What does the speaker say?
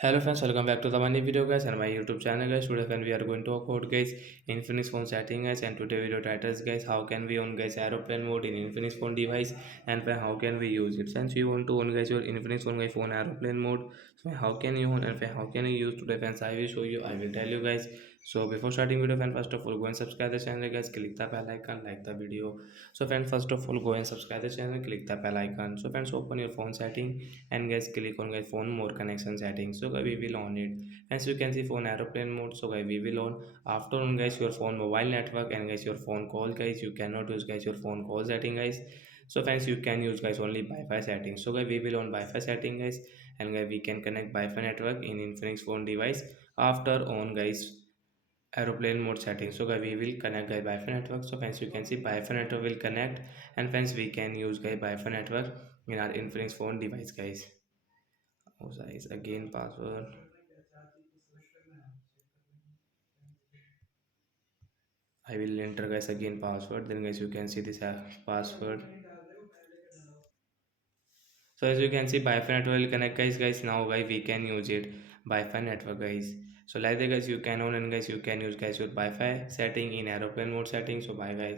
Hello friends, welcome back to the one new video guys and my YouTube channel guys. Today when we are going to talk about guys Infinix phone setting guys, and today video titles guys, how can we on guys aeroplane mode in Infinix phone device, and when how can we use it. Since you want to on guys your Infinix on guys phone aeroplane mode, so how can you on and when how can you use today friends, I will show you, I will tell you guys. So before starting video friend, first of all go and subscribe the channel guys, click the bell icon, like the video. So friend, first of all go and subscribe the channel, click the bell icon. So friends, open your phone setting and guys click on guys phone more connection settings. So guys we will on it. As you can see phone aeroplane mode, so guys we will on. After on guys your phone mobile network and guys your phone call guys, you cannot use guys your phone call setting guys. So friends, you can use guys only Wi-Fi settings. So guys we will on Wi-Fi setting guys, and guys we can connect Wi-Fi network in Infinix phone device. After on guys aeroplane mode settings, so guys we will connect guys Wi-Fi network. So friends, you can see Wi-Fi network will connect, and friends we can use guys Wi-Fi network in our Infinix phone device guys. Oh guys, again password. I will enter guys again password, then guys you can see this password. So as you can see Wi-Fi network will connect guys. Now guys we can use it Wi-Fi network guys. So like that guys, you can on and guys you can use guys your Wi-Fi setting in aeroplane mode setting. So bye guys.